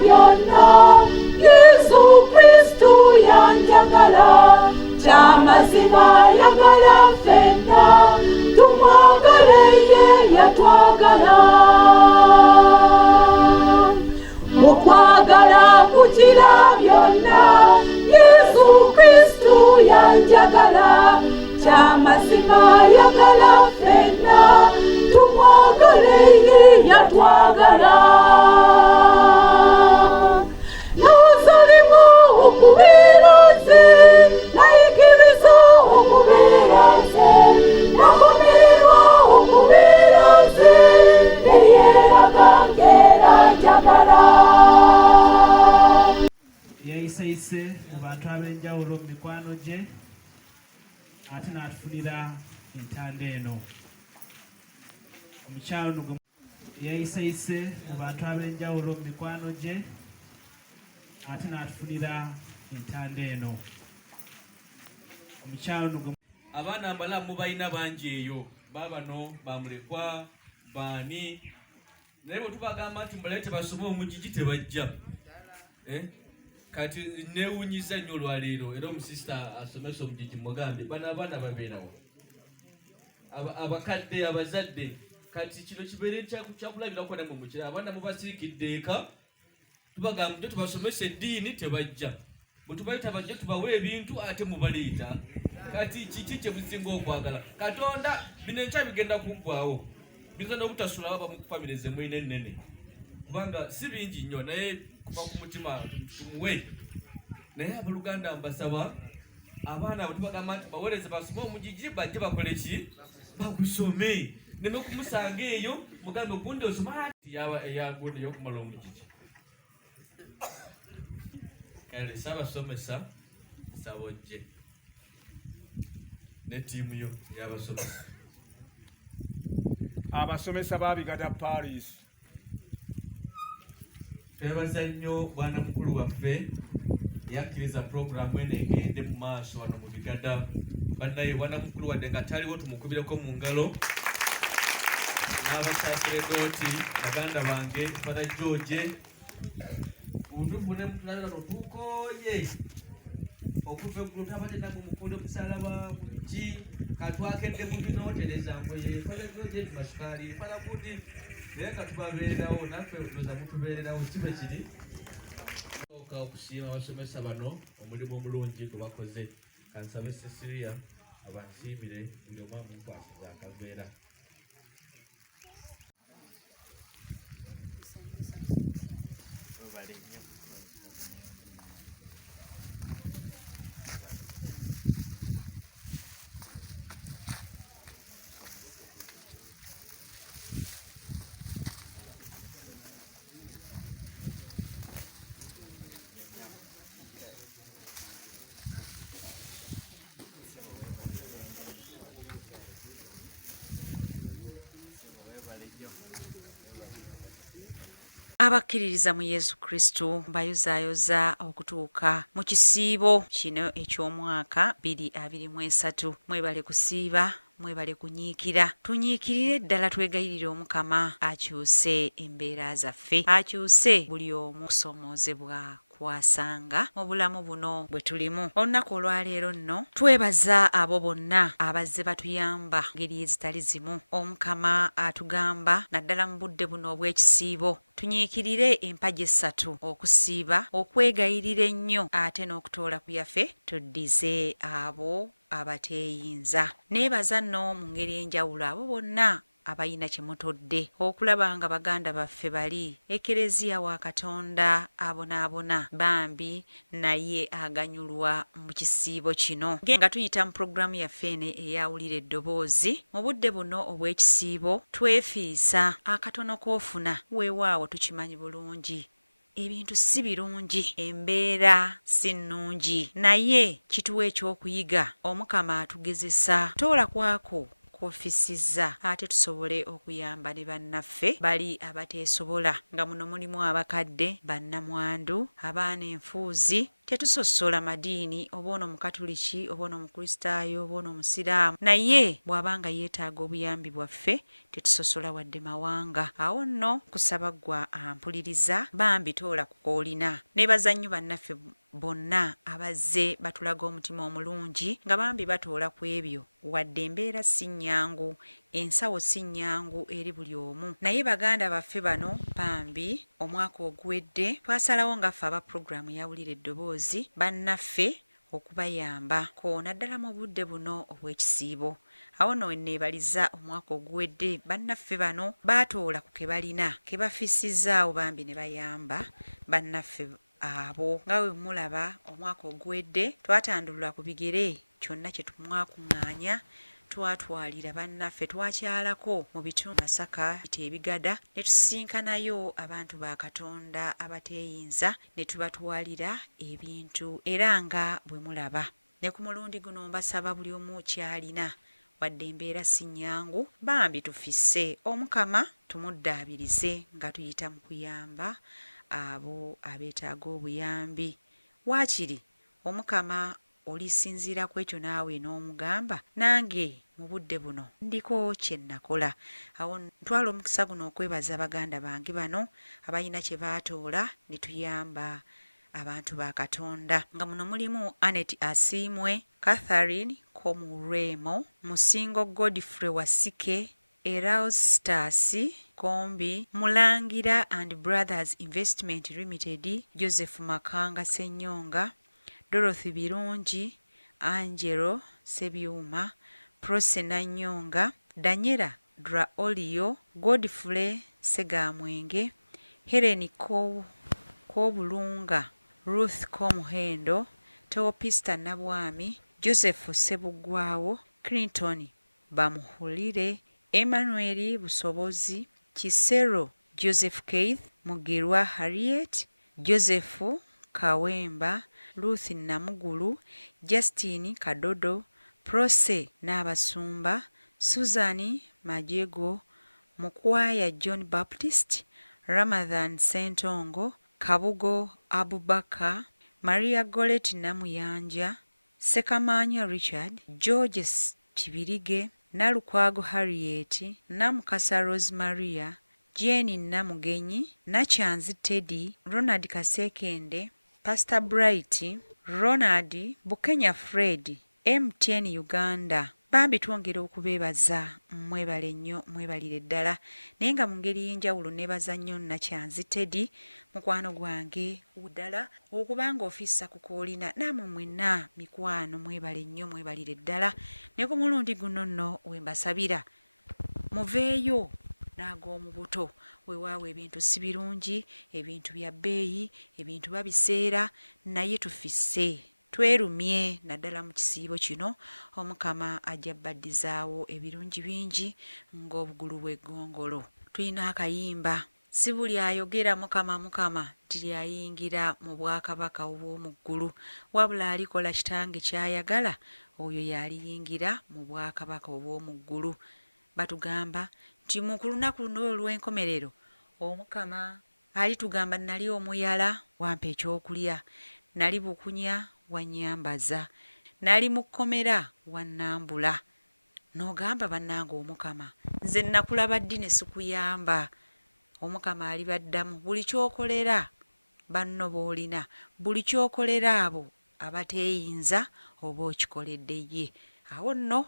byonna Yesu Kristo yanjagala ky'amazima yagala ffenna tumwagale ye yatwagala okwagala kukira byonna Yesu Kristo yanjagala ky'amazima yagala ffenna tumwagale ye yatwagala nazalimu okubeera nze nayigiriza okubeera nze nakomererwa okubeera nze neyeeraga ng'era njagala yayisayise mu bantu ab'enjawulo mu mikwano gye ate n'atufunira entanda eno omukyalo nugo yayisayise mu bantu ab'enjawulo mu mikwano gye ate n'atufunira entanda eno omukyalo nugo abaana mbalamu balina bangi eyo babano bamulekwa baani naye bwe tubagamba nti mbaleete basome omugigi tebajja kati neewunyiza nnyo olwaleero era omusista asomesa omugigi mugambye bano abaana babeerawo abakadde abazadde kati kino kibeere kyakulabirako namwe mukira abaana mubasiikidde eka tubagamba nti tubasomesa eddiini tebajja bwe tubayita bajja tubawa ebintu ate mubaleeta kati kiki kyemusinga okwagala katonda bino enkya bigenda kuggwawo biza n'obutasula baba mu famire ze mwine ennene kubanga si bingi nnyo naye kuva ku mutima tumuwe naye abaluganda mbasaba abaana abo tubagamba nti bawereze basome omugigi bajje bakole ki bagusome neme okumusanga eyo mugambe ogundi osoma eyagundi eyokumala omugigi kale sabasomesa sabojje ne tiimu yo eyabasomesa abasomesa babigada Paris twebaza nnyo bwana mukulu waffe yakkiriza puroguramu eno egende mu maaso wano mu bigada bannaye bwana mukulu wadde nga taliwo tumukubireko mu ngalo n'abakyaseredooti baganda bange fada George utufune mutulabira notukoye okuva eggulu tabadde namwe mukunde omusalaba ki katwakedde mu bino tereza ngoye fada George masukaali fada kuti naye katubabeererawo naffe oza mutubeererawo kibe kiri okusiima abasomesa bano omulimu omulungi gwe bakoze kansabe Cecilia abansiimire buli omu amunkwasiza akaveera abakkiririza mu Yesu Kristo bayozaayoza okutuuka mu kisiibo kino eky'omwaka 2023 mwebale kusiiba mwebale kunyiikira tunyiikirire ddala twegayirire omukama akyuse embeera zaffe akyuse buli omu kusomoozebwa kwasanga mu bulamu buno bwe tulimu olunaku olwaleero nno twebaza abo bonna abazze batuyamba ngeri ezitali zimu omukama atugamba naddala mu budde buno obw'ekisiibo tunyiikirire empagi 3 okusiiba okwegayirira ennyo ate n'okutoola ku yaffe tuddize abo abateeyinza neebaza nno mu ngeri enjawulo abo bonna abayina kyemutodde okulaba nga baganda baffe bali ekereziya wa Katonda abonaabona bambi naye aganyulwa mu kisiibo kino nga tuyita mu puroguramu yaffe ene eyawulira eddoboozi mu budde buno obw'ekisiibo twefiisa akatono koofuna weewaawo tukimanyi bulungi ebintu si birungi embeera si nnungi naye kituwa ekyokuyiga omukama atugezesa toola kwako kofisiza ate tusobole okuyamba ne bannaffe bali abateesobola nga muno mulimu abakadde bannamwandu abaana enfuuzi tetusosola madiini oba ono mukatuliki oba ono mukristaayo oba ono musiraamu, naye bw'abanga yeetaaga obuyambi bwaffe tetusosola wadde mawanga. Awo nno kusaba gwa ampuliriza bambi toola kukoolina ne bazannyu bannaffe bonna abazze batulaga omutima omulungi nga bambi batoola ku ebyo wadde embeera si nnyangu, ensawo si nnyangu eri buli omu, naye baganda baffe bano bambi omwaka oguwedde twasalawo ngaffe aba pulogulaamu yawulira eddoboozi bannaffe okubayamba ko naddala mu budde buno obw'ekisiibo. Awo nno wenneebaliza omwaka oguwedde bannaffe bano baatoola ku ke balina ke bafissizaawo bambi ne bayamba bannaffe abo. Nga bwe mulaba omwaka oguwedde twatandulula ku bigere, kyonna kye tumwakuŋŋaanya twatwalira bannaffe, twakyalako mu bitundu Masaka ebigada ne tusisinkanayo abantu ba Katonda abateeyinza ne tubatwalira ebintu, era nga bwe mulaba ne ku mulundi guno mbasaba buli omu kyalina wadde embeera si nnyangu bambi tufisse, Omukama tumuddaabirize nga tuyita mu kuyamba abo abeetaaga obuyambi. Waakiri Omukama olisinziira ku ekyo naawe n'omugamba nange mu budde buno ndiko kye nakola. Awo ntwala omukisa guno okwebaza baganda bange bano abalina kye baatoola ne tuyamba abantu ba Katonda, nga muno mulimu Anet Asiimwe, Catherine Komuremo, Musingo Godfrey Wasike, Erastus Kombi, Mulangira and Brothers Investment Limited, Joseph Makanga Senyonga, Dorothy Birungi, Angelo Sebyuma, Prose Nanyonga, Daniela Draolio, Godfrey Segamwenge, Helen Kobulunga, Ruth Komuhendo, Teopista Nabwami, Joseph Sebugwawo, Clinton Bamuhulire, Emmanuel Busobozi, Kisero Joseph Keith, Mugirwa Harriet, Joseph Kawemba, Ruth Namugulu, Justine Kadodo, Prose N'Abasumba, Susan Majego, Mukwaya John Baptist, Ramadhan Sentongo, Kabugo Abubakar, Maria Golet Namuyanja, Sekamanya Richard, George Kibirige, Nalukwago Harriet, Namukasa Rosemaria, Jenny Namugenyi, Nachanzi Teddy, Ronald Kasekende, Pastor Bright, Ronald Bukenya Fred, MTN Uganda. Bambi twongera okubeebaza, mwebale nnyo, mwebalire ddala, naye nga mu ngeri y'enjawulo neebaza nnyo Nakyanzi Teddy, mukwano gwange ddala okubanga ofissa kukoolina, naamwe mwenna mikwano mwebale nnyo, mwebalire ddala, ne ku mulundi guno nno we mbasabira muveeyo n'ag'omu buto. Weewaawo ebintu si birungi, ebintu bya bbeeyi, ebintu babiseera, naye tufisse twerumye naddala mu kisiibo kino. Omukama ajja baddizaawo ebirungi bingi ng'obugulu bw'eggongolo. Tulina akayimba, si buli ayogera Mukama Mukama tiryayingira mu bwakabaka obw'omu ggulu, wabula alikola kitange ky'ayagala oyo yaliyingira mu bwakabaka obw'omu ggulu. Batugamba nti mu lunaku luno olw'enkomerero Omukama alitugamba nali omuyala wampa ekyokulya, nali bukunya wanyambaza, nali mu kkomera wannambula. N'ogamba bannange Omukama nze nakulaba ddi ne sikuyamba. Omukama alibaddamu buli kyokolera banno boolina, buli kyokolera abo abateeyinza oba okikoledde ye. Awo nno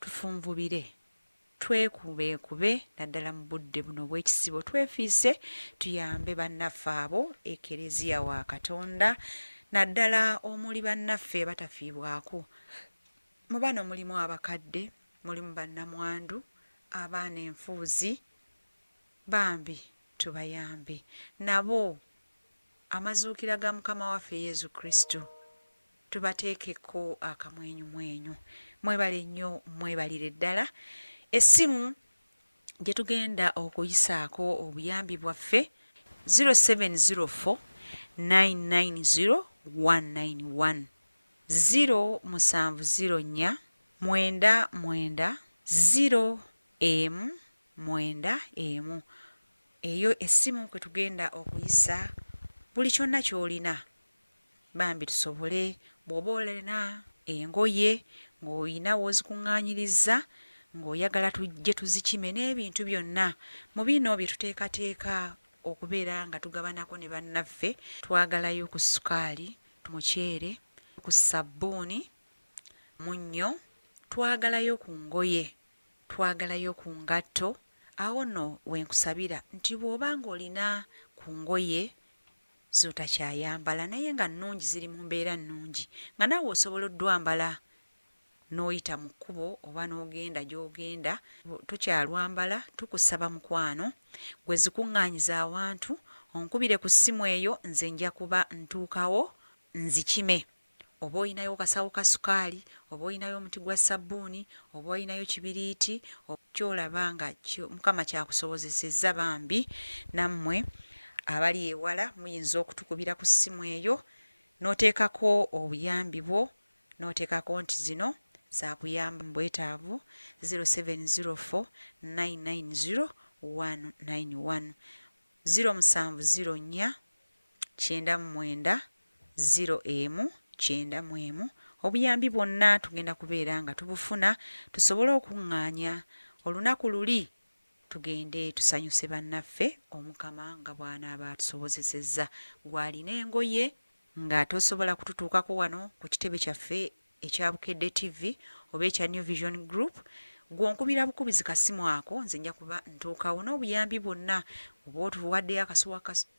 tufunvubire, twekubeekube naddala mu budde buno bw'ekisibo, twefiise tuyambe bannaffe abo ekereziya wa Katonda, naddala omuli bannaffe batafiibwako. Mu bano mulimu abakadde, mulimu bannamwandu, abaana enfuuzi, bambi tubayambe nabo. Amazuukira ga Mukama waffe Yezu Kristo tubateekeko akamwenyumwenyu. Mwebale nnyo, mwebalire ddala. Essimu gye tugenda okuyisaako obuyambi bwaffe 0704 990 191 0704 990 091. Eyo essimu kwe tugenda okuyisa buli kyonna ky'olina bambi tusobole bw'oba olina engoye ng'olina w'ozikuŋŋaanyiriza ng'oyagala tujje tuzikime n'ebintu byonna mu bino bye tuteekateeka okubeera nga tugabanako ne bannaffe. Twagalayo ku sukaali, muceere, ku sabbuuni, munnyo, twagalayo ku ngoye, twagalayo ku ngatto. Awo nno wenkusabira nti bw'oba ng'olina ku ngoye zotakyayambala naye nga nnungi, ziri mu mbeera nnungi, nga naawe osobola oddwambala n'oyita mu kkubo oba n'ogenda gy'ogenda, tokyalwambala. Tukusaba mukwano gwe zikuŋŋaanyiza awantu onkubire ku ssimu eyo, nze nja kuba ntuukawo nzikime. Oba olinayo kasawo ka sukaali, oba olinayo omuti gwa sabbuuni, oba olinayo kibiriiti, kyolaba nga Mukama kyakusobozesezza bambi. Nammwe abali ewala muyinza okutukubira ku ssimu eyo n'oteekako obuyambi bwo, n'oteekako nti zino zakuyamba mu bwetaavu. 0704 990 191 0704 99 0 91. Obuyambi bwonna tugenda kubeera nga tubufuna tusobole okuŋŋaanya olunaku luli tugende tusanyuse bannaffe Omukama nga bw'anaaba atusobozesezza. Gw'alina engoye nga tosobola kututuukako wano ku kitebe kyaffe ekya Bukedde TV oba ekya New Vision Group, gw'onkubira bukubizi kasimu ako, nze nja kuba ntuukawo n'obuyambi bwonna. Oba otuwaddeyo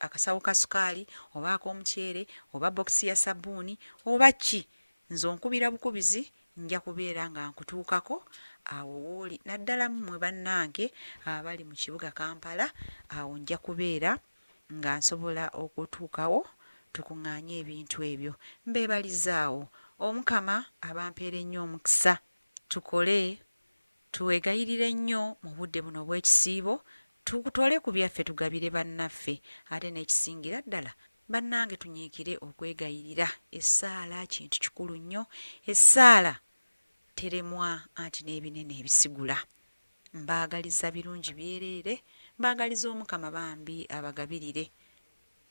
akasawo ka sukaali oba ak'omuceere oba bokisi ya sabbuuni oba ki, nze onkubira bukubizi nja kubeera nga nkutuukako awo wooli. Naddala mmwe bannange abali mu kibuga Kampala, awo nja kubeera nga nsobola okutuukawo tukuŋŋaanye ebintu ebyo. Mbeebalizaawo. Omukama abampeera ennyo omukisa. Tukole tuwegayirire nnyo mu budde buno obw'ekisiibo, tutole ku byaffe tugabire bannaffe, ate n'ekisingira ddala bannange tunyiikire okwegayirira. Essaala kintu kikulu nnyo. Essaala teremwa anti n'ebinene ebisigula. Mbaagaliza birungi byereere, mbaagaliza Omukama bambi abagabirire.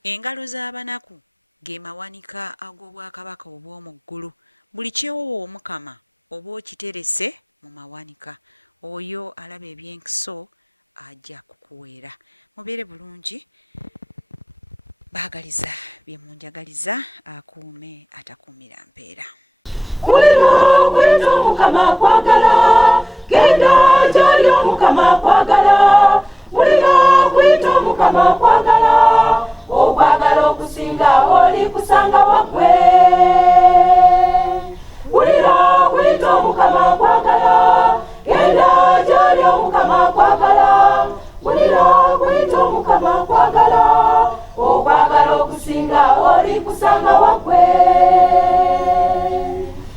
Engalo z'abanaku ge mawanika ag'obwakabaka obw'omu ggulu. Buli kyewowa Omukama oba okiterese mu mawanika, oyo alaba ebyenkiso ajja kukuweera. Mubeere bulungi. Baagaliza bye munjagaliza, akuume atakuumira mpeera. Wulira kwita Omukama kwagala, genda gy'ali Omukama kwagala. Wulira kwita Omukama kwagala, okwagala okusinga oli kusanga wagwe. Wulira kwita Omukama kwagala, genda gy'ali Omukama kwagala. Wulira kwita Omukama kwagala, okwagala okusinga oli kusanga wagwe.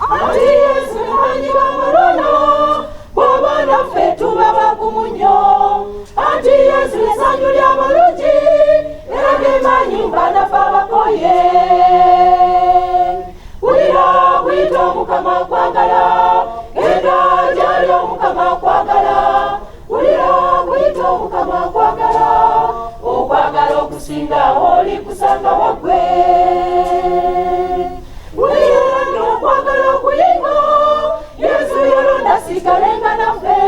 Ati Yesu manyi bamulwana, bw'aba naffe tuba bagumu nnyo. Ati Yesu essanyu ly'abalungi, era gemanyi banaffe abakoye. Wulira kwita Omukama kwagala, genda gy'ali Omukama kwagala. Wulira kwita Omukama kwagala, okwagala okusinga oli kusanga wagwe. Wulira n'okwagala okuyinga, Yesu yalonda sikalenga naffe,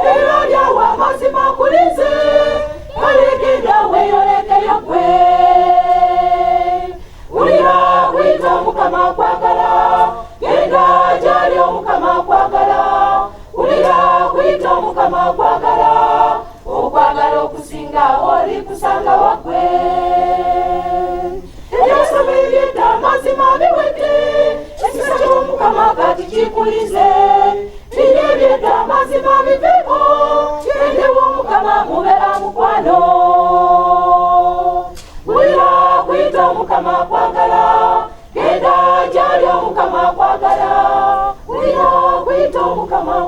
era lyawa amazima kulize, kale genda weeyolekeyo gwe. Wulira kwita Omukama kwagala, genda gy'ali Omukama kwagala. Wulira kwita Omukama kwagala, okwagala okusinga oli kusanga wagwe. Ebyasoma ebyedda amazima biwedde, ekisa ky'Omukama kati kikulize. Bino ebyedda amazima biveeko, gendewo Omukama mubeera mukwano. Wulira kwita Omukama kwagala, genda gy'ali Omukama kwagala. Wulira kwita Omukama